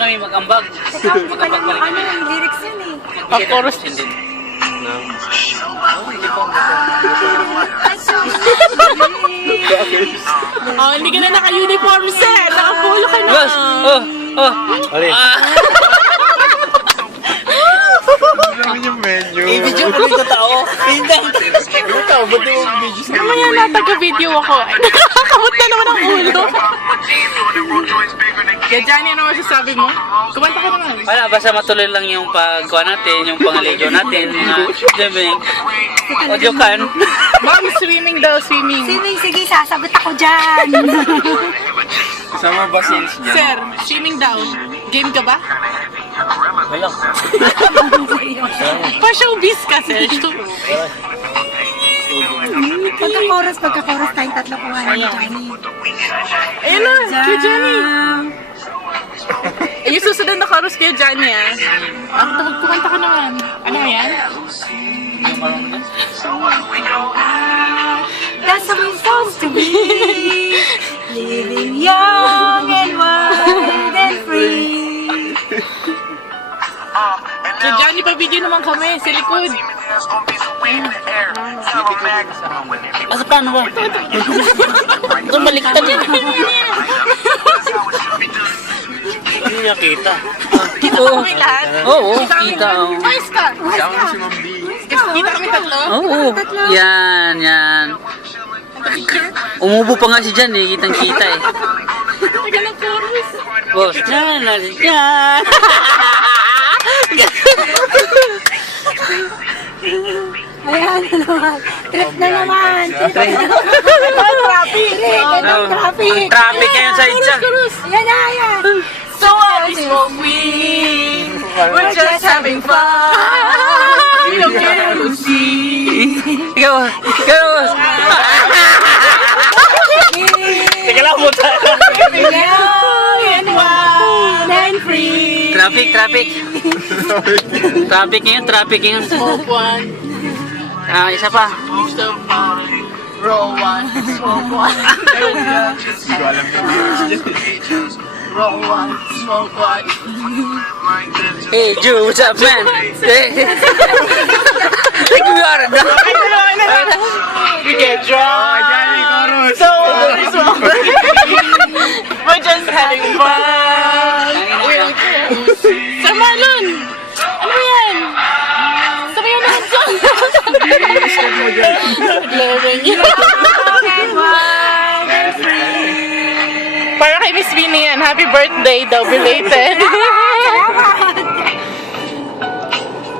kami mag-ambag. Mag-ambag pa rin kami. Ano yung lyrics yun eh? Ang chorus din. Oh, hindi ka na naka-uniform set. Naka-polo ka na. Yes! Oh! Oh! Alin? Lang yung menu. I-video ko rin sa tao. Pindang. Yung tao, ba't yung video sa Mamaya na, taga-video ako. Nakakamot na naman ang ulo. Kaya Johnny, ano masasabi mo? Kumanta ka naman. Wala, basta matuloy lang yung pagkuha natin, yung pangaligyo natin, mga swimming. Audio kan. Ma'am, swimming daw, swimming. Swimming, sige, sasagot ako dyan. Sama ba since niya? Sir, swimming daw. Game ka ba? Wala. Pa-showbiz ka, sir. Pagka-chorus tayong tatlo ko nga ni Johnny. Ayun na, kay Johnny. Eh, yung susunod na chorus kay Johnny, ah. Ang kumanta ka naman. Ano yan? That's how we're supposed to be. Living young and wild and free. Kay Johnny, pa-video naman kami sa likod. Asa paano ba? Ito baliktad yan. Hindi niya kita. Kita kami lahat. Oo, kita. Ayos ka. Sama mo si Ma'am B. Kita kami tatlo. Oo. Yan, yan. Umubo pa nga si Jan eh, kitang kita eh. Tagal ng chorus. Boss, yan, yan. Ayan na naman. Trip na naman. Traffic. Traffic. Traffic ngayon sa Idsa. Ayan na, ayan. So what is what we're just having fun. We don't care who sees. Ikaw, ikaw. Teka lang mo tayo. Young and wild and free. Traffic, traffic. Traffic ngayon, traffic ngayon. Smoke one, Ah, isa pa. so fun. Roll one, smoke one. Hindi ko alam yung lyrics. Roll one, smoke one. Hey, Ju, what's up, man? Hey. Like we are. We get drunk. Johnny, chorus! So what is what we're just having fun. We don't care who sees. Sa Malon! Ano yan? Sabayan na ang song! Glaring yun. Young and wild and free. Para kay Miss Winnie yan. Happy birthday daw, belated.